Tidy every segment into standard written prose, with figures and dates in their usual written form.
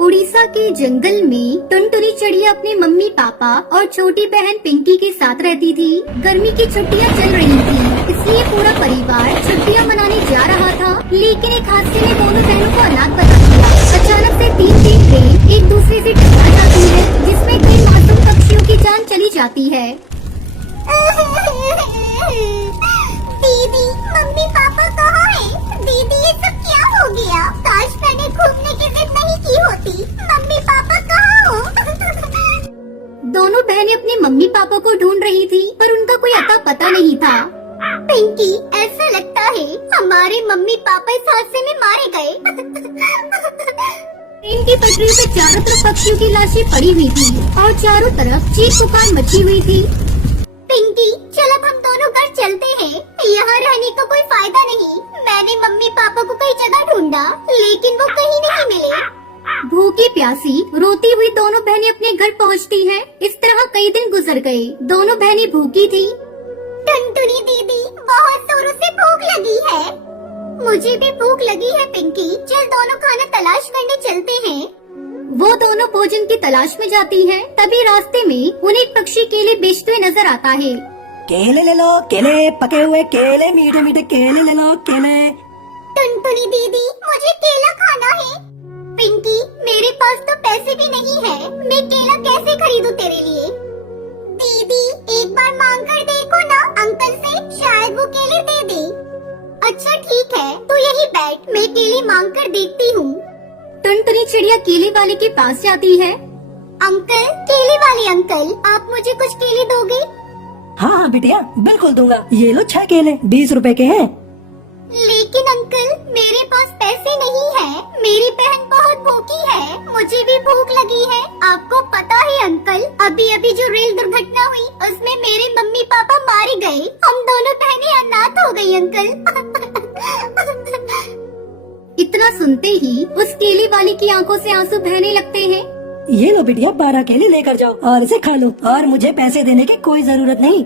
उड़ीसा के जंगल में टुनटुनी चिड़िया अपने मम्मी पापा और छोटी बहन पिंकी के साथ रहती थी। गर्मी की छुट्टियां चल रही थी, इसलिए पूरा परिवार छुट्टियां मनाने जा रहा था। लेकिन एक हादसे ने दोनों बहनों को अनाथ बना दिया। अचानक से तीन ट्रेन एक दूसरे से टकरा जाती है, जिसमें कई मासूम पक्षियों की जान चली जाती है। दीदी, मम्मी पापा कहाँ हैं? दीदी, ये सब क्या हो गया? काश मैंने घूमने की जिद नहीं की होती। मम्मी पापा कहाँ हो? दोनों बहनें अपने मम्मी पापा को ढूंढ रही थी, पर उनका कोई अता पता नहीं था। पिंकी, ऐसा लगता है हमारे मम्मी पापा इस हादसे में मारे गए। ट्रेन की पटरी पर चारों तरफ पक्षियों की लाशें पड़ी हुई थी और चारों तरफ चीख पुकार मची हुई थी। पिंकी, चल अब हम दोनों घर चलते हैं। यहाँ रहने का कोई फायदा नहीं। मैंने मम्मी पापा को कई जगह ढूंढा, लेकिन वो कहीं नहीं मिले। भूखी प्यासी रोती हुई दोनों बहनें अपने घर पहुँचती हैं। इस तरह कई दिन गुजर गए। दोनों बहनें भूखी थी। टुनटुनी दीदी, बहुत जोरों से भूख लगी है। मुझे भी भूख लगी है पिंकी। चल दोनों खाना तलाश करने चलते हैं। वो दोनों भोजन की तलाश में जाती हैं। तभी रास्ते में उन्हें एक पक्षी केले बेचते हुए नजर आता है। केले ले लो, केले, पके हुए केले, मीठे मीठे केले ले लो, केले। टुनटुनी दीदी, मुझे केला खाना है। पिंकी, मेरे पास तो पैसे भी नहीं है। मैं केला कैसे खरीदूं तेरे लिए? दीदी, एक बार मांग कर देखो ना अंकल से, शायद वो केले दे दे। अच्छा ठीक है, तू यही बैठ, मैं केले मांग कर देखती हूँ। टुनटुनी चिड़िया केले वाले के पास जाती है। अंकल, केले वाले अंकल, आप मुझे कुछ केले दोगे? हाँ बिटिया, बिल्कुल दूंगा। ये लो 6 केले, 20 रुपए के हैं। लेकिन अंकल, मेरे पास पैसे नहीं है। मेरी बहन बहुत भूखी है, मुझे भी भूख लगी है। आपको पता है अंकल, अभी अभी जो रेल दुर्घटना हुई, उसमें मेरे मम्मी पापा मारे गए। हम दोनों बहनें अनाथ हो गई अंकल। इतना सुनते ही उस केले वाले की आंखों से आंसू बहने लगते हैं। ये लो बिटिया, 12 केले लेकर जाओ और इसे खा लो, और मुझे पैसे देने की कोई जरूरत नहीं।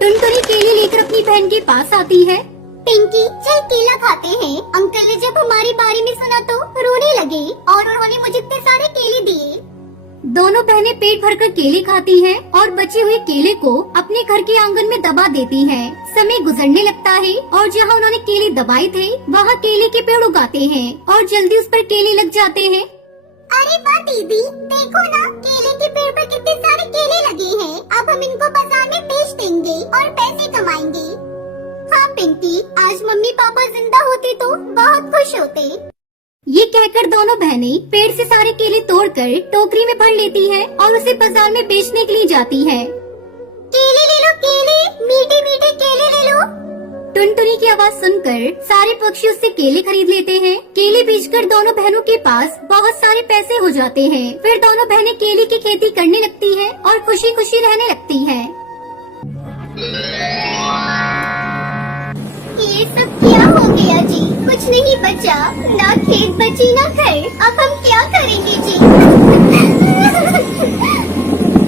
टुनटुनी केले लेकर अपनी बहन के पास आती है। पिंकी, चल केला खाते हैं। अंकल ने जब हमारे बारे में सुना तो रोने लगे और उन्होंने मुझे इतने सारे केले दिए। दोनों बहनें पेट भरकर केले खाती हैं और बचे हुए केले को अपने घर के आंगन में दबा देती हैं। समय गुजरने लगता है और जहाँ उन्होंने केले दबाए थे, वहाँ केले के पेड़ उगाते हैं और जल्दी उस पर केले लग जाते हैं। अरे वाह दीदी, देखो ना, केले के पेड़ पर कितने सारे केले लगे हैं। अब हम इनको बाजार में बेच देंगे और पैसे कमाएंगे। हाँ पिंकी, आज मम्मी पापा जिंदा होते तो बहुत खुश होते। ये कहकर दोनों बहनें पेड़ से सारे केले तोड़कर टोकरी में भर लेती हैं और उसे बाजार में बेचने के लिए जाती है। केले ले लो, केले, मीठे मीठे केले ले लो। टुनटुनी की आवाज सुनकर सारे पक्षी उससे केले खरीद लेते हैं। केले बेचकर दोनों बहनों के पास बहुत सारे पैसे हो जाते हैं। फिर दोनों बहनें केले की खेती करने लगती हैं और खुशी खुशी रहने लगती हैं। ये सब क्या हो गया जी? कुछ नहीं बचा, ना खेत बची ना घर। अब हम क्या करेंगे जी?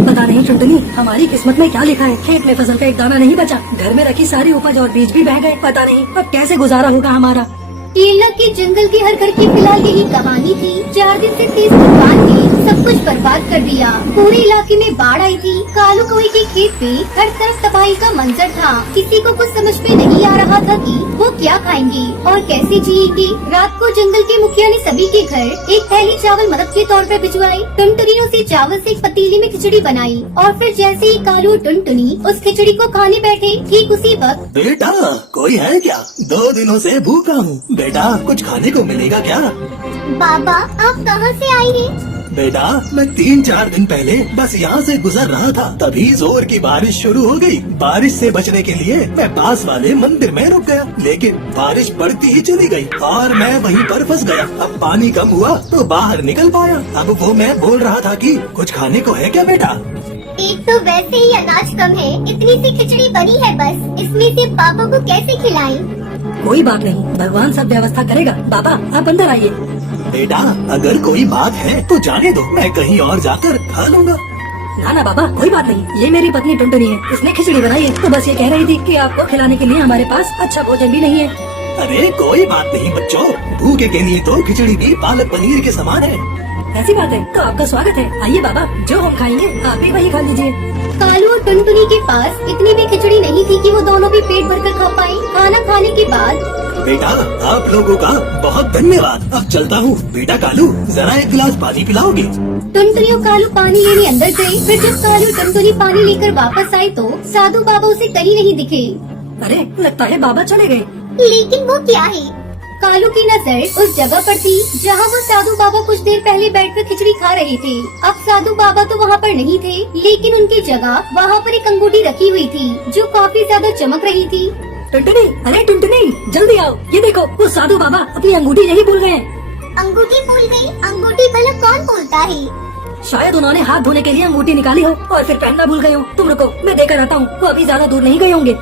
पता नहीं टुनटुनी, हमारी किस्मत में क्या लिखा है। खेत में फसल का एक दाना नहीं बचा, घर में रखी सारी उपज और बीज भी बह गए। पता नहीं अब कैसे गुजारा होगा हमारा। केरला के जंगल के हर घर की फिलहाल यही कहानी थी। 4 दिन से तेज तूफान ने सब कुछ बर्बाद कर दिया। पूरे इलाके में बाढ़ आई थी। कालू कौवे के खेत पे हर तरफ तबाही का मंजर था। किसी को कुछ समझ में नहीं आ रहा था कि वो क्या खाएंगे और कैसे जिएंगे। रात को जंगल के मुखिया ने सभी के घर एक थैली चावल मदद के तौर पर भिजवाई। टुनटुनी ने उसी चावल से एक पतीली में खिचड़ी बनाई और फिर जैसे ही कालू और टुनटुनी उस खिचड़ी को खाने बैठे, ठीक उसी वक्त बेटा, कोई है क्या? 2 दिनों से भूखा हूँ। बेटा, कुछ खाने को मिलेगा क्या? बाबा, आप कहाँ से आए हैं? बेटा, मैं 3-4 दिन पहले बस यहाँ से गुजर रहा था, तभी जोर की बारिश शुरू हो गई। बारिश से बचने के लिए मैं पास वाले मंदिर में रुक गया, लेकिन बारिश बढ़ती ही चली गई और मैं वहीं पर फंस गया। अब पानी कम हुआ तो बाहर निकल पाया। अब वो मैं बोल रहा था कि कुछ खाने को है क्या बेटा? एक तो वैसे ही अनाज कम है, इतनी सी खिचड़ी बनी है बस, इसमें से पापा को कैसे खिलाएं? कोई बात नहीं, भगवान सब व्यवस्था करेगा। पापा, आप अंदर आइए। बेटा, अगर कोई बात है तो जाने दो, मैं कहीं और जाकर खा लूँगा। ना ना बाबा, कोई बात नहीं, ये मेरी पत्नी टुनटुनी है, इसने खिचड़ी बनाई है। तो बस ये कह रही थी कि आपको खिलाने के लिए हमारे पास अच्छा भोजन भी नहीं है। अरे कोई बात नहीं बच्चों, भूखे के लिए तो खिचड़ी भी पालक पनीर के समान है। ऐसी बात है तो आपका स्वागत है। आइए बाबा, जो हम खाएंगे आप भी वही खा लीजिए। कालू और टुनटुनी के पास इतनी भी खिचड़ी नहीं थी कि वो दोनों भी पेट भरकर खा पाए। खाना खाने के बाद बेटा आप लोगों का बहुत धन्यवाद, अब चलता हूँ। बेटा कालू जरा एक गिलास पानी पिलाओगे? टुनटुनी और कालू पानी लेने अंदर गए। फिर जब कालू और टुनटुनी पानी लेकर वापस आए तो साधु बाबा उसे कहीं नहीं दिखे। अरे लगता है बाबा चले गए। लेकिन वो क्या है? कालू की नजर उस जगह पर थी जहाँ वो साधु बाबा कुछ देर पहले बैठकर खिचड़ी खा रहे थे। अब साधु बाबा तो वहाँ पर नहीं थे, लेकिन उनकी जगह वहाँ पर एक अंगूठी रखी हुई थी जो काफी ज्यादा चमक रही थी। टुनटुनी, अरे टुनटुनी जल्दी आओ, ये देखो वो साधु बाबा अपनी अंगूठी यही भूल गए। अंगूठी भूल गई? अंगूठी भला कौन भूलता है? शायद उन्होंने हाथ धोने के लिए अंगूठी निकाली हो और फिर पहनना भूल गए हो। तुम रुको, मैं देकर आता हूँ, वो अभी ज्यादा दूर नहीं गए होंगे।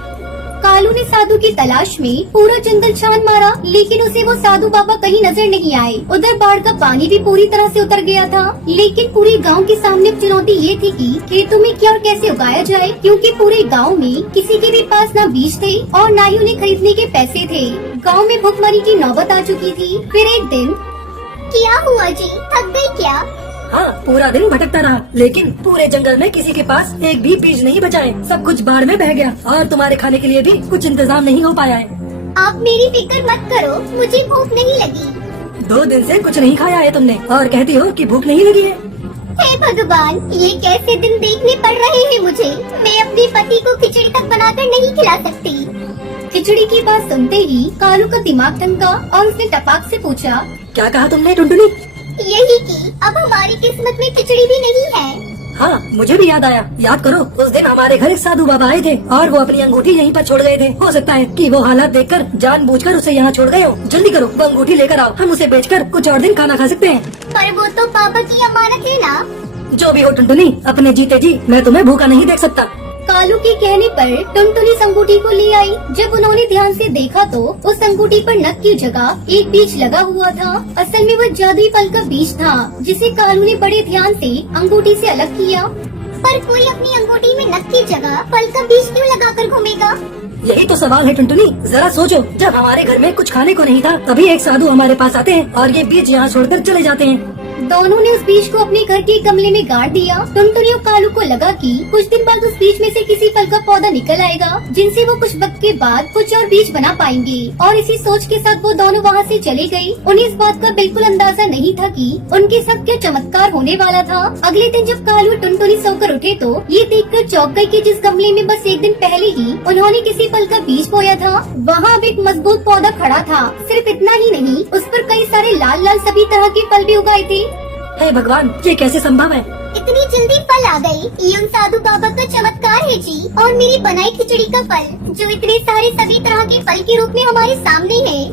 कालू ने साधु की तलाश में पूरा जंगल छान मारा, लेकिन उसे वो साधु बाबा कहीं नजर नहीं आए। उधर बाढ़ का पानी भी पूरी तरह से उतर गया था, लेकिन पूरे गांव के सामने चुनौती ये थी कि खेतों में क्या और कैसे उगाया जाए, क्योंकि पूरे गांव में किसी के भी पास न बीज थे और न ही उन्हें खरीदने के पैसे थे। गाँव में भुखमरी की नौबत आ चुकी थी। फिर एक दिन क्या हुआ जी, थक गई क्या? हाँ, पूरा दिन भटकता रहा, लेकिन पूरे जंगल में किसी के पास एक भी बीज नहीं बचा है। सब कुछ बाढ़ में बह गया और तुम्हारे खाने के लिए भी कुछ इंतजाम नहीं हो पाया है। आप मेरी फिक्र मत करो, मुझे भूख नहीं लगी। 2 दिन से कुछ नहीं खाया है तुमने और कहती हो कि भूख नहीं लगी है। हे भगवान, ये कैसे दिन देखने पड़ रहे हैं मुझे। मैं अपने पति को खिचड़ी तक बनाकर नहीं खिला सकती। खिचड़ी की बात सुनते ही कालू का दिमाग ठनका और उसने टपाक से पूछा, क्या कहा तुमने टुनटुनी? यही कि अब हमारी किस्मत में खिचड़ी भी नहीं है। हाँ, मुझे भी याद आया। याद करो, उस दिन हमारे घर एक साधु बाबा आए थे और वो अपनी अंगूठी यहीं पर छोड़ गए थे। हो सकता है कि वो हालात देखकर जानबूझकर उसे यहाँ छोड़ गए हो। जल्दी करो, वो अंगूठी लेकर आओ, हम उसे बेचकर कुछ और दिन खाना खा सकते हैं। पर वो तो पापा की अमानत है ना। जो भी हो टुनटुनी, अपने जीते जी मैं तुम्हें भूखा नहीं देख सकता। कालू के कहने पर टुनटुनी उस अंगूठी को ले आई। जब उन्होंने ध्यान से देखा तो उस अंगूठी पर नख की जगह एक बीज लगा हुआ था। असल में वो जादुई फल का बीज था, जिसे कालू ने बड़े ध्यान से अंगूठी से अलग किया। पर कोई अपनी अंगूठी में नख की जगह फल का बीज क्यों लगाकर घूमेगा? यही तो सवाल है टुनटुनी, जरा सोचो। जब हमारे घर में कुछ खाने को नहीं था, तभी एक साधु हमारे पास आते हैं और ये बीज यहाँ छोड़कर चले जाते हैं। दोनों ने उस बीज को अपने घर के गमले में गाड़ दिया। टुनटुनी और कालू को लगा कि कुछ दिन बाद उस बीज में से किसी फल का पौधा निकल आएगा, जिनसे वो कुछ वक्त के बाद कुछ और बीज बना पाएंगे। और इसी सोच के साथ वो दोनों वहाँ से चले गए। उन्हें इस बात का बिल्कुल अंदाजा नहीं था कि उनके साथ क्या चमत्कार होने वाला था। अगले दिन जब कालू और टुनटुनी सोकर उठे तो ये देखकर चौंक गए कि जिस गमले में बस एक दिन पहले ही उन्होंने किसी फल का बीज बोया था, वहाँ अब एक मजबूत पौधा खड़ा था। सिर्फ इतना ही नहीं, उस पर कई सारे लाल लाल सभी तरह के फल भी उगाए थे। हे भगवान, ये कैसे संभव है? इतनी जल्दी फल आ गए। ये उन साधु बाबा का चमत्कार है जी। और मेरी बनाई खिचड़ी का फल, जो इतने सारे सभी तरह के फल के रूप में हमारे सामने है।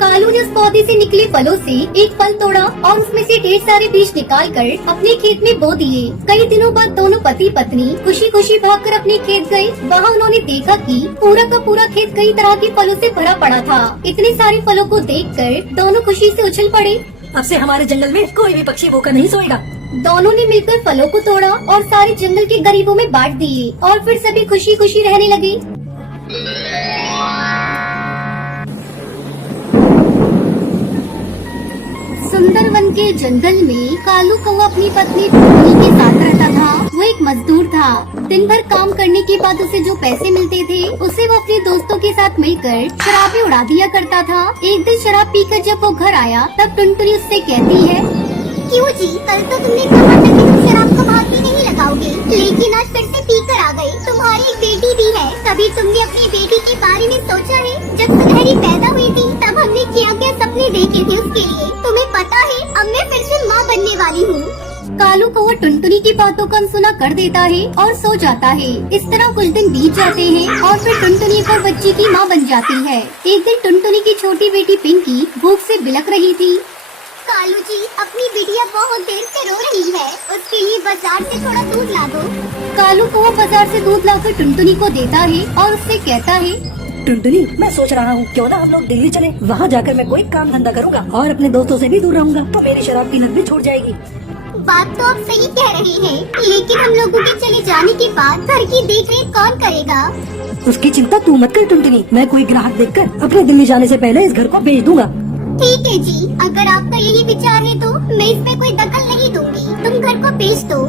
कालू ने उस पौधे से निकले फलों से एक फल तोड़ा और उसमें से ढेर सारे बीज निकालकर अपने खेत में बो दिए। कई दिनों बाद दोनों पति पत्नी खुशी खुशी भागकर अपने खेत गए। वहाँ उन्होंने देखा कि पूरा का पूरा खेत कई तरह के फलों से भरा पड़ा था। इतने सारे फलों को देखकर दोनों खुशी से उछल पड़े। अब से हमारे जंगल में कोई भी पक्षी भूखा नहीं सोएगा। दोनों ने मिलकर फलों को तोड़ा और सारे जंगल के गरीबों में बांट दिए और फिर सभी खुशी खुशी रहने लगे। सुंदरवन के जंगल में कालू कौवा अपनी पत्नी टुनटुनी के साथ रहता था। वो एक मजदूर था। दिन भर काम करने के बाद उसे जो पैसे मिलते थे, उसे वो अपने दोस्तों के साथ मिलकर शराबें उड़ा दिया करता था। एक दिन शराब पीकर जब वो घर आया, तब टुनटुनी उससे कहती है, क्यों जी, कल तो तुमने कहा था कि तुम शराब को हाथ भी नहीं लगाओगे, लेकिन आज फिर से पीकर आ गए। तुम्हारी एक बेटी भी है, कभी तुमने अपनी बेटी के बारे में सोचा है? जब सुनहरी पैदा हुई थी, तब हमने क्या क्या सपने देखे थे उसके लिए। तुम्हें पता है, अब मैं फिर से माँ बनने वाली हूँ। कालू कौवा टुनटुनी की बातों को अनसुना कर देता है और सो जाता है। इस तरह कुछ दिन बीत जाते हैं और फिर टुनटुनी पर बच्ची की माँ बन जाती है। एक दिन टुनटुनी की छोटी बेटी पिंकी भूख से बिलख रही थी। कालू जी, अपनी बिटिया बहुत देर से रो रही है, उसके लिए बाजार से थोड़ा दूध ला दो। कालू कौवा बाजार से दूध लाकर टुनटुनी को देता है और उससे कहता है, टुनटुनी, मैं सोच रहा हूँ क्यों ना हम लोग दिल्ली चले। वहाँ जाकर मैं कोई काम धंधा करूँगा और अपने दोस्तों से भी दूर रहूँगा, तो मेरी शराब की लत भी छूट जाएगी। बात तो आप सही कह रहे हैं, लेकिन हम लोगों के चले जाने के बाद घर की देखरेख कौन करेगा? उसकी चिंता तू मत कर टुनटुनी, मैं कोई ग्राहक देखकर अपने दिल्ली जाने से पहले इस घर को बेच दूंगा। ठीक है जी, अगर आपका यही विचार है तो मैं इसमें कोई दखल नहीं दूंगी, तुम घर को बेच दो।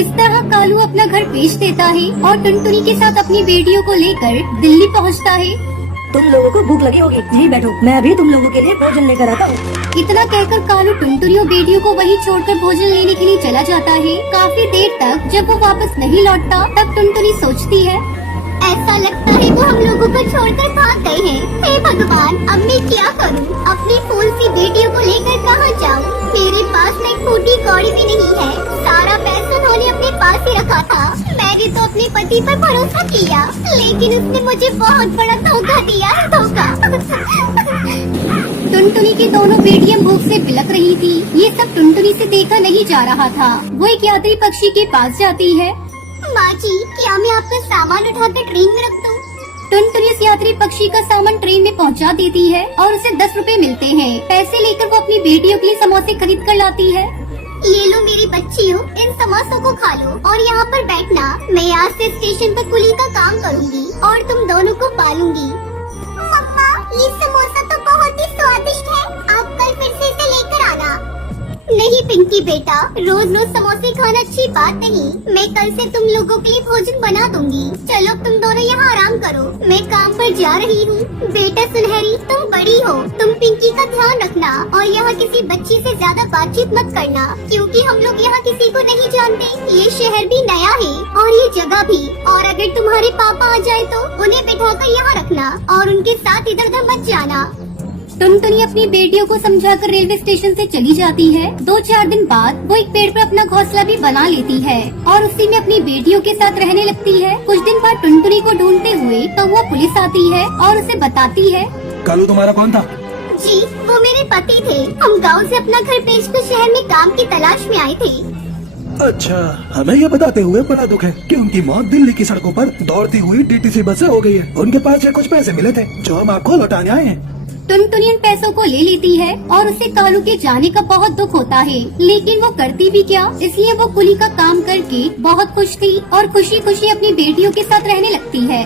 इस तरह कालू अपना घर बेच देता है और टुनटुनी के साथ अपनी बेटियों को लेकर दिल्ली पहुंचता है। तुम लोगों को भूख लगी होगी, यहीं बैठो, मैं अभी तुम लोगों के लिए भोजन लेकर आता हूँ। इतना कहकर कालू टुनटुनी और बेटियों को वहीं छोड़कर भोजन लेने के लिए चला जाता है। काफी देर तक जब वो वापस नहीं लौटता तब टुनटुनी सोचती है, ऐसा लगता है वो हम लोगों को छोड़कर भाग गए हैं। हे भगवान, अब मैं क्या करूं? अपनी फूल सी बेटियों को लेकर कहां जाऊं? मेरे पास में फूटी कौड़ी भी नहीं है, सारा पैसा उन्होंने अपने पास ही रखा था। मैंने तो अपने पति पर भरोसा किया, लेकिन उसने मुझे बहुत बड़ा धोखा दिया है, धोखा। टुनटुनी की दोनों बेटियां भूख से बिलक रही थी। ये सब टुनटुनी से देखा नहीं जा रहा था। वो एक यात्री पक्षी के पास जाती है। माँ जी, क्या मैं आपका सामान उठाकर ट्रेन में रख दूं? टुनटुनी इस यात्री पक्षी का सामान ट्रेन में पहुंचा देती है और उसे 10 रुपए मिलते हैं। पैसे लेकर वो अपनी बेटियों के लिए समोसे खरीद कर लाती है। ये लो मेरी बच्चियों, इन समोसों को खा लो और यहाँ पर बैठना। मैं आज से स्टेशन पर कुली का काम करूँगी और तुम दोनों को पालूंगी। मम्मा, ये समोसा तो बहुत ही स्वादिष्ट है, आप कल फिर से इसे लेकर आना। नहीं पिंकी बेटा, रोज रोज समोसे खाना अच्छी बात नहीं। मैं कल से तुम लोगों के लिए भोजन बना दूंगी। चलो तुम दोनों यहाँ आराम करो, मैं काम पर जा रही हूँ। बेटा सुनहरी, तुम बड़ी हो, तुम पिंकी का ध्यान रखना और यहाँ किसी बच्ची से ज्यादा बातचीत मत करना, क्योंकि हम लोग यहाँ किसी को नहीं जानते। ये शहर भी नया है और ये जगह भी। और अगर तुम्हारे पापा आ जाए तो उन्हें बिठाकर यहाँ रखना और उनके साथ इधर उधर मत जाना। टुनटुनी अपनी बेटियों को समझाकर रेलवे स्टेशन से चली जाती है। 2-4 दिन बाद वो एक पेड़ पर अपना घोंसला भी बना लेती है और उसी में अपनी बेटियों के साथ रहने लगती है। कुछ दिन बाद टुनटुनी को ढूंढते हुए तो वो पुलिस आती है और उसे बताती है, कालू तुम्हारा कौन था? जी, वो मेरे पति थे। हम गांव से अपना घर बेचकर शहर में काम की तलाश में आए थे। अच्छा, हमें ये बताते हुए बड़ा दुख है कि उनकी मौत दिल्ली की सड़कों पर दौड़ती हुई DTC बस से हो गई है। उनके पास ये कुछ पैसे मिले थे जो हम आपको लौटाने आए हैं। टुनटुनी उन पैसों को ले लेती है और उसे कालू के जाने का बहुत दुख होता है, लेकिन वो करती भी क्या, इसलिए वो कुली का काम करके बहुत खुश थी और खुशी खुशी अपनी बेटियों के साथ रहने लगती है।